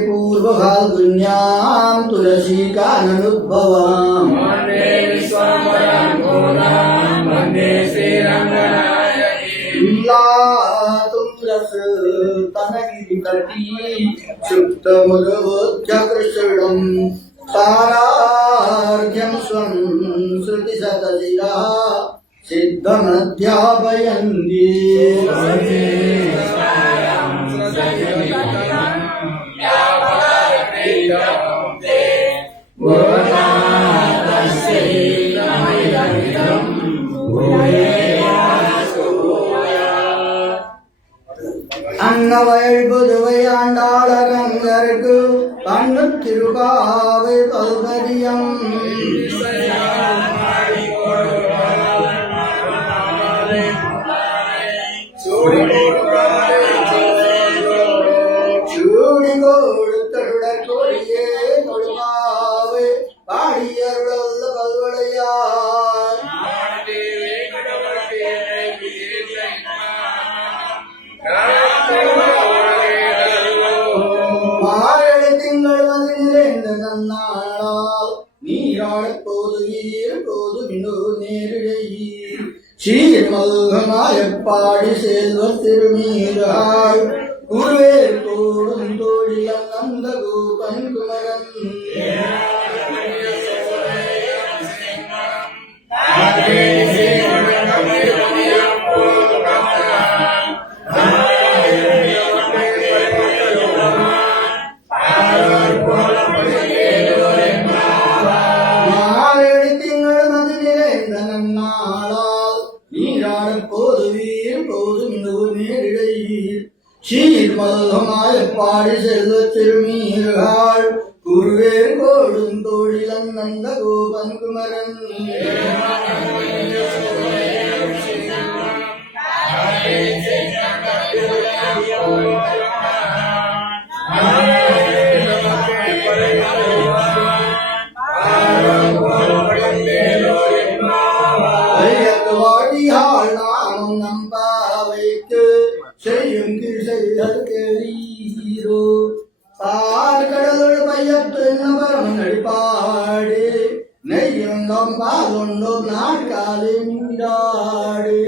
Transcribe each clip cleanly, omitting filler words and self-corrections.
पूर्वभागुन्यां तुलसीकाननुद्भवां वन्दे विश्वम्भरां गोदां वन्दे श्रीरङ्गनायकीं लीलातुङ्गस्तनगिरितटी सुप्तमुदबोध्यकृष्णं तारार्घ्यं स्वं श्रुतिशतशिरः सिद्धमध्यापयन्ति அன்னவயல் புதுவை ஆண்டாளரங்கருக்கு கண்ணு திருபாவை பல்பதியம் சூடி கொடுத்தருடர் கொடியே கொடுமாவை பாடியருளல்ல பல்வளையார் மாரடி திங்கள் வந்து நிறைந்த நன்னாளால் நீராட போது ஈர் போது வினு நேரிழையீர் சீர்மல்கமாய பாடி செல்வ திருநீராள் குருவே கூடும் தோழிலம் நந்த கூபன் குமரன் சீர்மல்கமாய பாடி செல்வ திருநீராள் குருவே கோடும் தோழிலம் நந்த கோபன் குமரன் வாடியாள் நானும் நம்பாவைக்கு செய்யும் கிருஷீரோ பால் கடலோடு பையத்து நபரம் நடிப்பாடு நெய்யுண்டோம் பாலுண்டோம் நாட்காலே நீராடு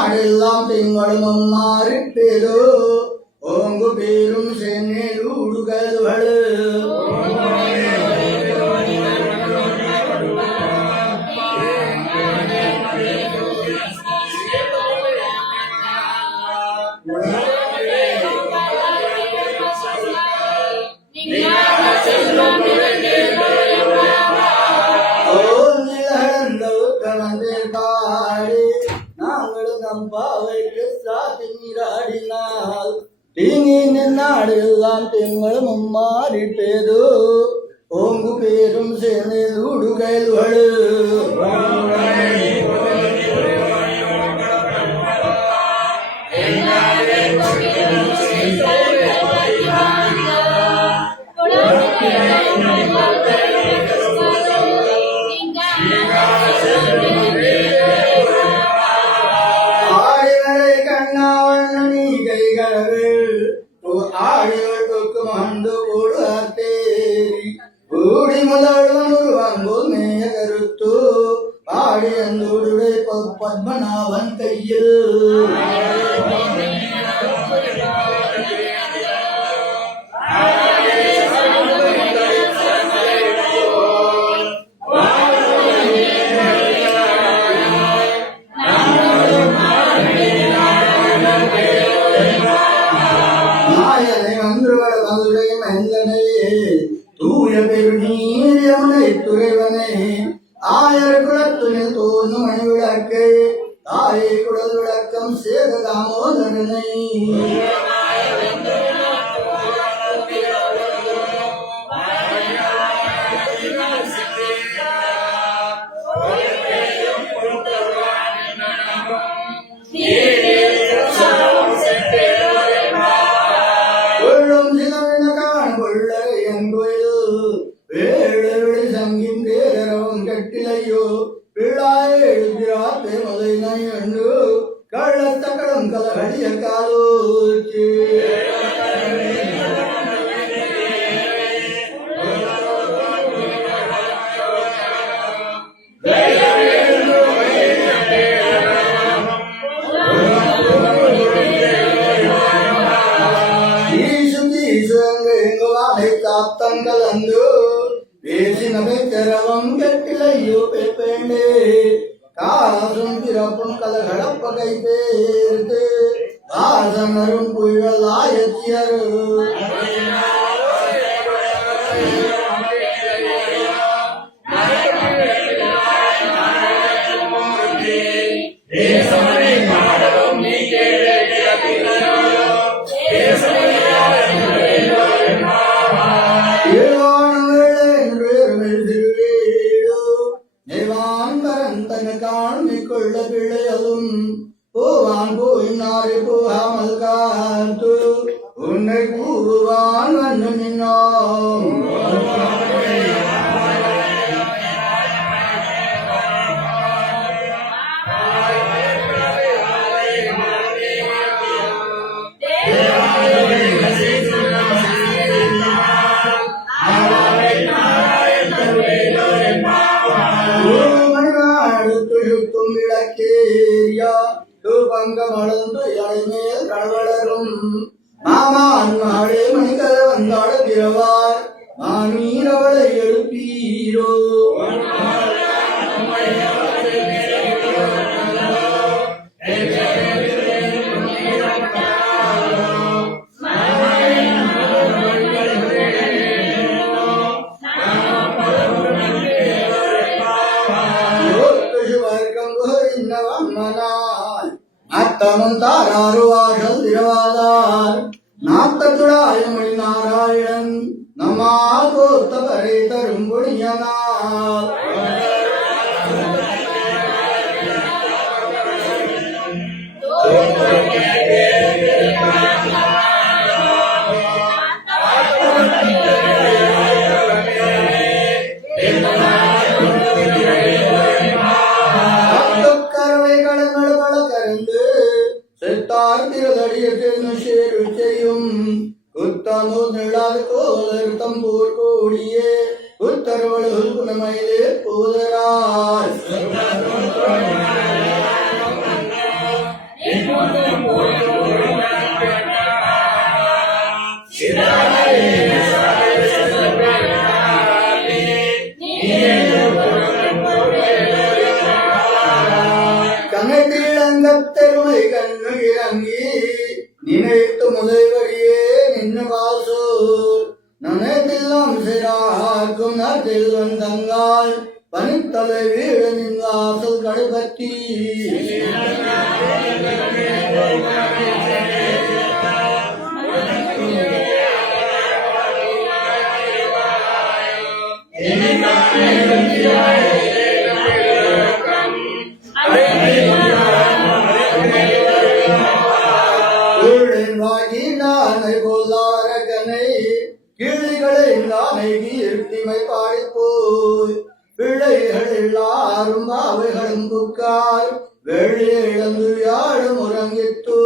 நாடெல்லாம் திங்களும் மாறிப்பேரோ ஓங்கு பேரும் சென்னேல் ஊடுகல்வள் பாவைக்கு சாத்தி நீராடினால் தீங்கின் நாடெல்லாம் திங்களும் மாறிப்பேதோ ஓங்கு பேரும் சேர்ந்தேல் ஊடுகல்வள் பத்மநாபன் கையில் நாயனை அன்றுவட மதுரை மந்தனையே தூய பெருநீர் யமுனை துறைவனை ஆயர் குலத்துணில் தோன்றும் மணிவிளக்கு தாயை குடல் விளக்கம் சேத தாமோதரனை கரவம் கெட்டிலையோ பெப்பேண்டே காசும் பிறப்பும் கலகலப்பகை பேர்த்து வாசனரும் புயல் ஆயத்தியரு காண்மிக்கொள்ள பிள்ளையதும் போவான் போயினாரே போகாமல் காத்து உன்னை கூறுவான் வந்து நின்னோம் விளக்கேரியா பங்கமளந்து இளைமேல் கடவளரும் மாமான் மாடே மணிக்கல வந்தாட திரவார் மாமீரவளை எழுப்பீரோ அத்தமும் தாராறு வாசல் திரவாதார் நாத்தத்துடாயமணி நாராயணன் நம்மா கோத்தவரை தரும் பொடியனார் தம்பூர் கோடியே உத்தரவழுகுல் குணமயிலே போதரால் கண்ணத்திலங்கத்தெருமை கண்ணு இறங்கி நினைத்து முதல்வழியே நின்று வாசூர் நனத்தில்லாம் சிறாக்கும் நத்தில் வந்தங்கால் பனித்தலை வீடு நின்றாசல் கடுபத்தி கிளிகளை நானை கீர்த்திமை பாடிப்போய் பிள்ளைகள் எல்லாரும் பாவைகளும் புக்கார் வெளியே இழந்து யாழும் உறங்கித்தோ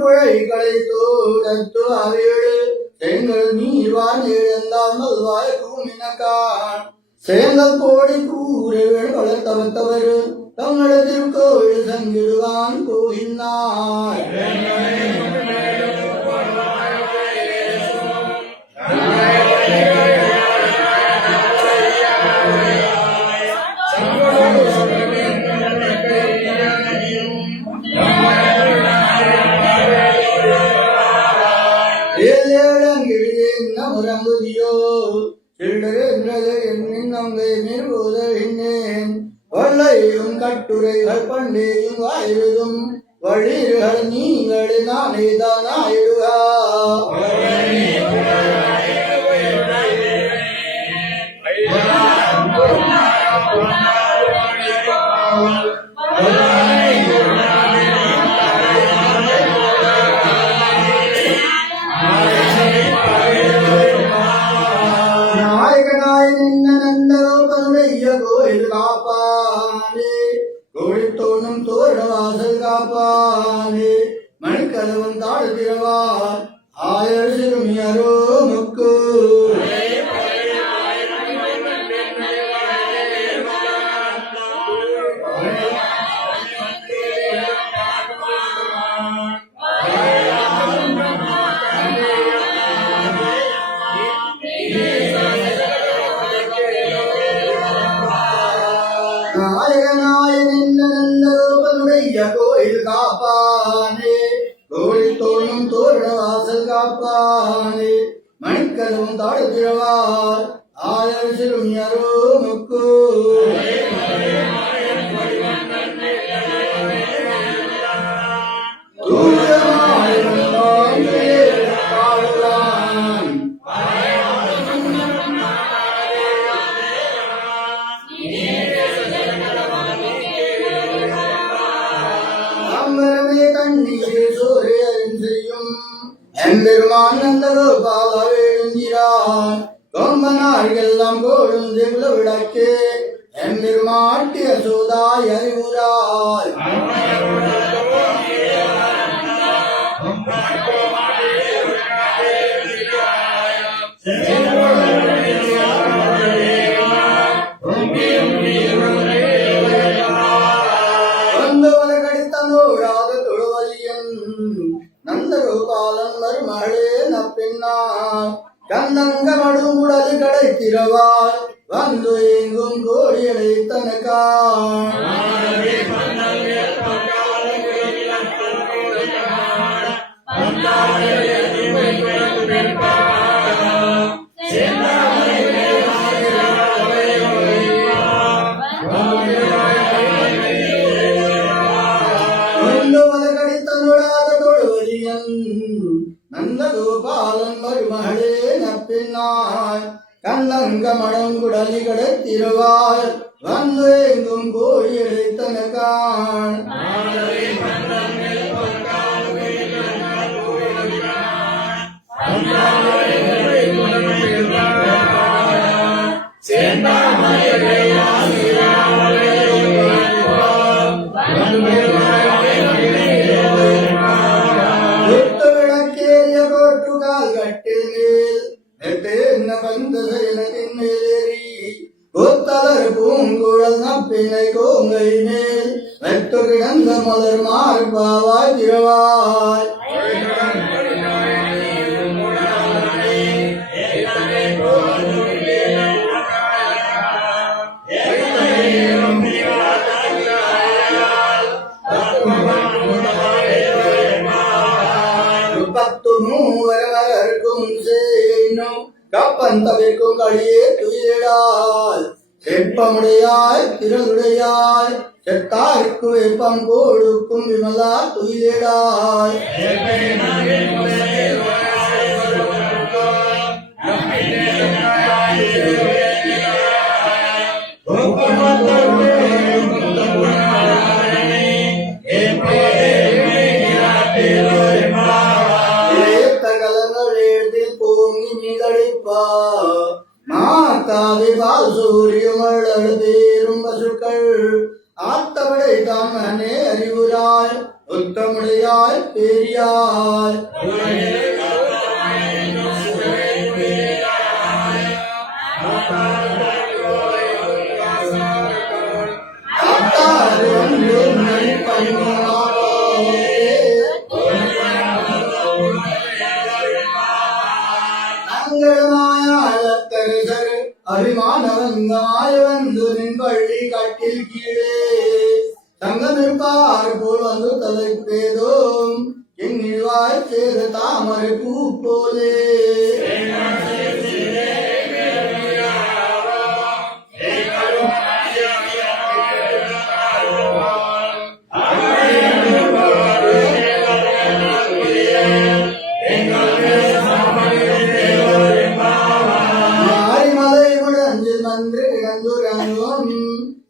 புழைகளை தோடத்து அவையடு செங்கல் நீர்வான் இழந்தாமல் வாய் பூமினக்கான் சேங்கல் கோடி கூறுகள் வளர்த்தவத்தவர் தங்களது கோவில் சங்கிடுவான் கோயினார் முரங்குதியோ சில்லறை என்னை நிறுவுதேன் வள்ளையும் கட்டுரைகள் பண்டேயும் வாயிலும் வழிகள் நீங்கள் நானே தானாயிடுகா கோழித்தோணும் தோரணவாசல் காப்பானே மணிக்கதவன் தாழ் திரவார் ஆயர் சிறுமியரோ முக்கு ஆயிரதும் தாழ்த்திரவார் ஆயர் சிறும் யாரோ முக்கு கண்ணீரே சூரியன் செய்யும் எம்பெருமான் நந்தகோபால வேழுந்திரான் கொம்பனார்களெல்லாம் கோடும் செல்ல விளக்கு எம்பெருமாட்டிய சோதாய் அறிவுராய் நந்தகோபாலன் மருமகளே நப்பின்னார் கண்ணங்க மடுங்குடல் கிடைத்திரவார் வந்து எங்கும் கோடியடை தனக்கான் நந்தகோபாலன் மருமகளே நப்பின்னாய் கண்ணங்க மடங்குடலி கடத்திருவாய் வந்து எங்கும் கோழி எடுத்தனக்கான் பூங்குழல் நப்பினை கோங்கை மேல் வெட்டு கிடந்த மலர் மார்பாவாய் திரவாய் பத்து மூவரவர்க்கும் சேனும் கப்பன் தவிர்க்கும் களியே துயிலாய் செப்பமுடையாய் திரளுடையாய் செத்தார்க்கு வெப்பம் கொடுக்கும் விமலா துயிலாய் பூங்கி மீதளிப்பா மாதாவிபால் சூரியமழல் தேரும் பசுக்கள் ஆத்தவடை தாமனே அறிவுராய் உத்தமுடையாய் பெரியாய் அபிமானவங்கமாய் வந்து நின் பள்ளி கட்டில் கீழே தங்கமிருப்பார் போல் வந்து தலை பேதோம் எங்கிழ்வாய் சேர தாமரை பூ போலே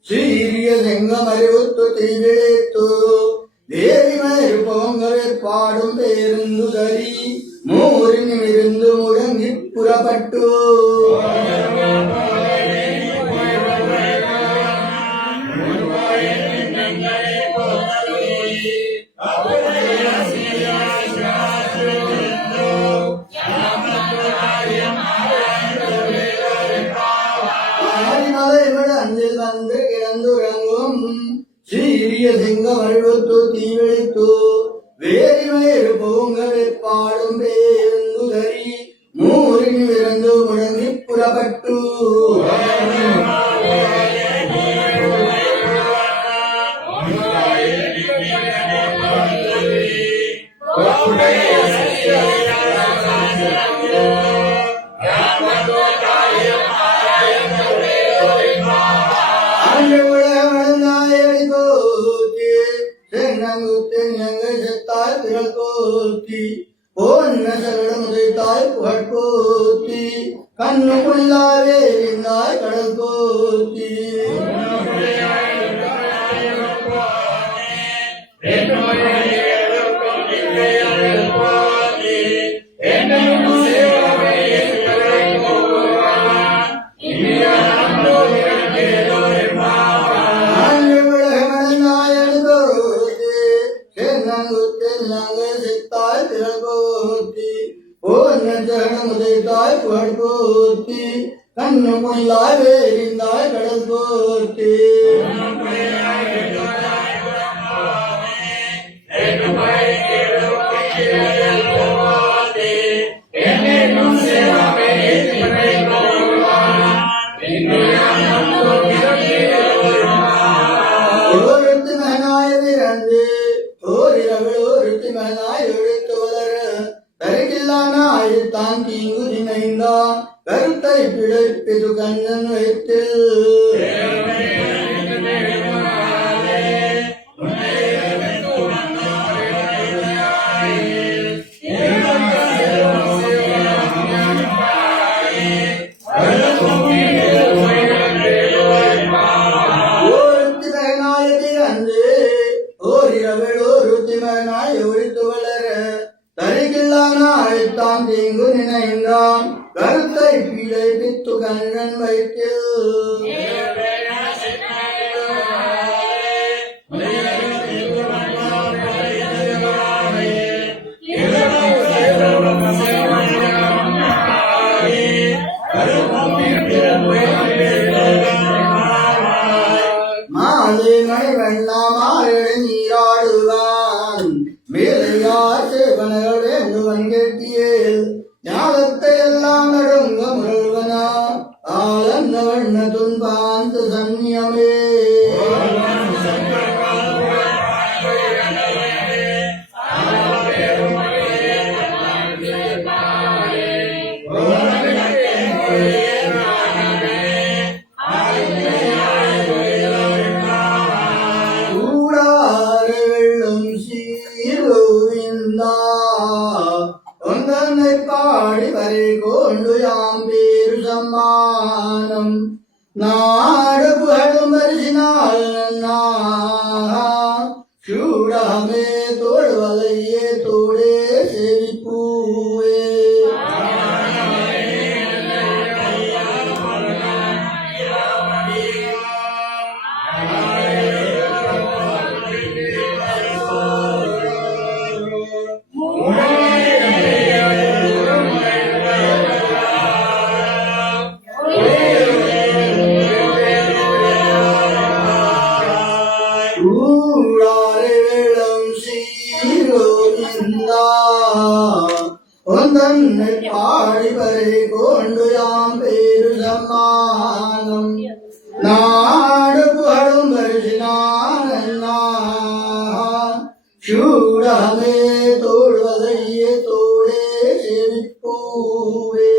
சீரிய செங்கம் அறிவுத்து தீவிழித்து தேவிமர் போங்கவே பாடும் பேருந்து சரி மூரின் இருந்து முழங்கி புறப்பட்டு வந்து கிடந்துறங்கும் சீரிய சிங்கம் அழுத்து தீவிழித்து வேரிமேறு பூங்கவே பாடும் பேருந்து சரி மூரின் விருந்து முழங்கி புறப்பட்டு செய்தாய் திரள் போற்றி பொன்ன சரணம் உதைத்தாய் புகழ்போற்றி கண்ணு புல்லாவே இருந்தாய் கடல் போற்றி உதைத்தாய் புகழ் போற்றி கண்ணு முல்லாவே இருந்தாய் கடல் போற்றி ஒருத்தி மகனாய் பிறந்து ஓரிரவில் ஒருத்தி மகனாய் எழுத்து வளர தருகில்லானாய் தான் தீங்கு நினைந்தான் கருத்தை பிழைப்பிது கண்ணன் வைத்து தான் தீங்கு நினைந்தான் கருத்தை பிழைப்பித்து கண்ணன் வைத்து மாலை மணி வெண்ணாமாறு நீராடுவான் மேலையார் சேவனர்கள் வேண்டுவன் கேட்டியேல் ஞானத்தை எல்லாம் நடுங்க முருகனா ஆளந்த வண்ண துன்பாந்து சன்னியமே ஒன்றனை பாடி வரை கொண்டு யாம் பேரு சம்மானம் நாடு புகழும் பரிசினால் சூடாமே தோழ்வலையே தோடே செவிப்பூவே ஒன்றனை பாடி வரை கொண்டு யாம் பேரு சம்மானம் நாடு புகழும் பரிசினான் சூடாமே தோழ்வதையே தோடே செவிப்பூவே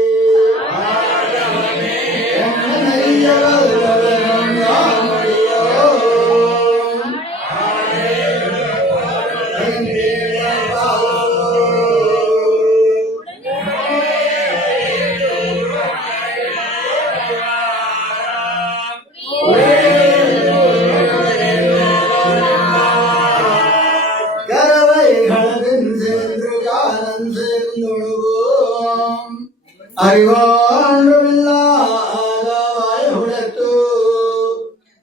அறிவாண்டுமில்லாதவாய் உணர்த்து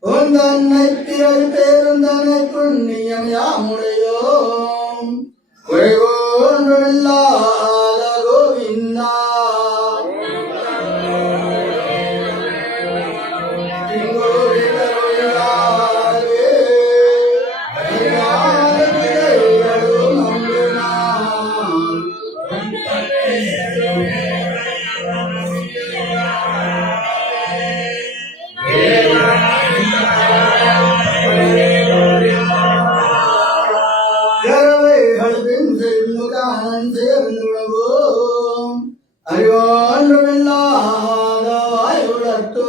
உந்தன்னை பிறர் பேருந்தனை புண்ணியம் யாமுடையோம் குறைவோன்றுமில்லாத கோவிந்தா அறிவாண்டுமில்லாதவாய் உணர்த்து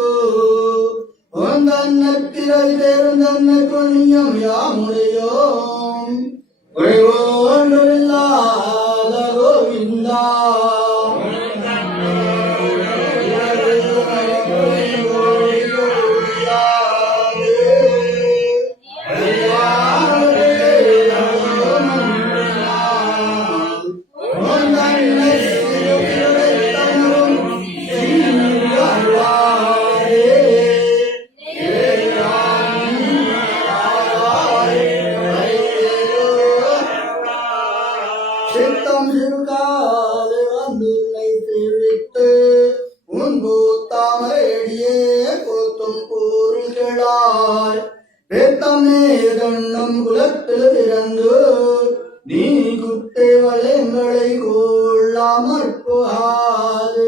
உந்தன்னை பிறர் பேருந்தன்னை புண்ணியம் யாமுடையோம் குறைவோன்று தாமரையடியே போத்தும் பொருள்களாய் வேத்தமே கண்ணும் குலத்தில் பிறந்து நீ குத்தை வளைங்களை கொள்ளாமற் போகாது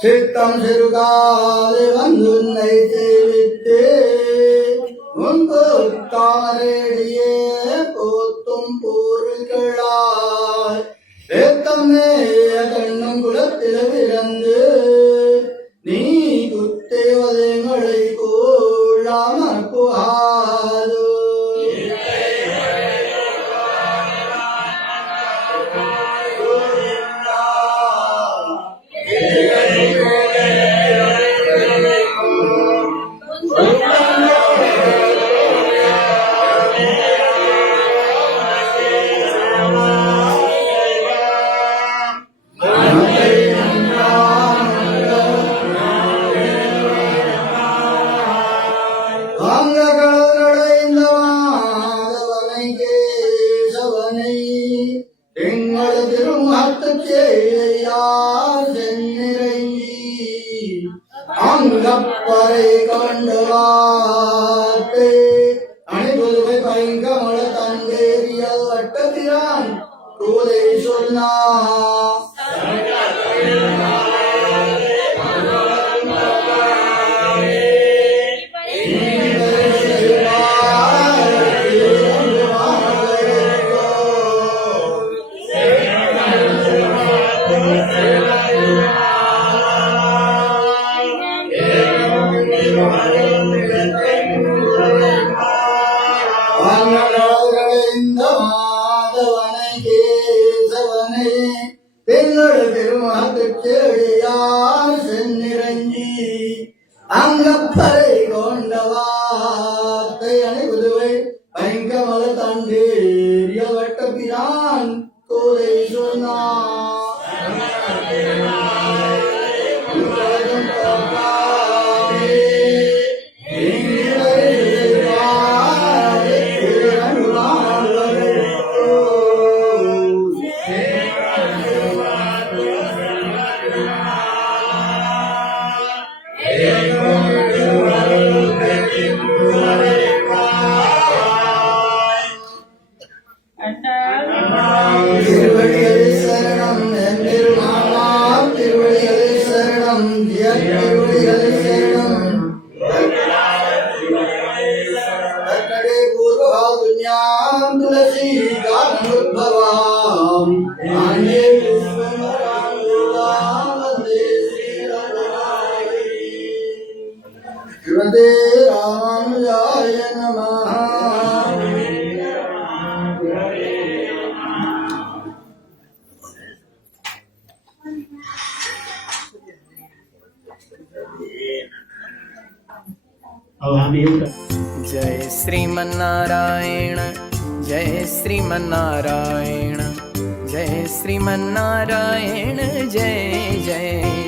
சித்தம் சிறுகாலை வந்துன்னை சேவித்து முன்பு தாமரையடியே போத்தும் பொருள்களாய் வேத்தமே கண்ணும் குலத்தில் பிறந்து நீ குத்தேவதைகளை கொள்ளாமற் போகாது எங்கள் திருமத்து செய்யார் சென்னிறங்கி அங்கப்பறை கொண்டு வார்த்தை அணிபுதுவை பைங்கமல தங்கேறியல் வட்டத்திரான் தூதை சொன்னா மாதவனை கேசவனை பெண்கள் திருமத்து செடியார் சென்னிறங்கி அங்கப்பறை கொண்டவாத்தை அணிபுதுவை பைங்கமல தண்டேறிய வட்ட பிரான் தோலை சொன்னார் திருவடிகளே சரணம் எம்பெருமானார் திருவடிகளே சரணம் திருவடிகளே சரணம் தன்னடே பூர்வபாகுஞாம் துளசி காரணோத்பவாம் ஆண்டே விஸ்வமராம் வந்தே ஸ்ரீரமணாயி ஸ்ரீமதே ராமானுஜாய நமः. जय श्रीमन्नारायण जय श्रीमन्नारायण जय श्रीमन्नारायण जय जय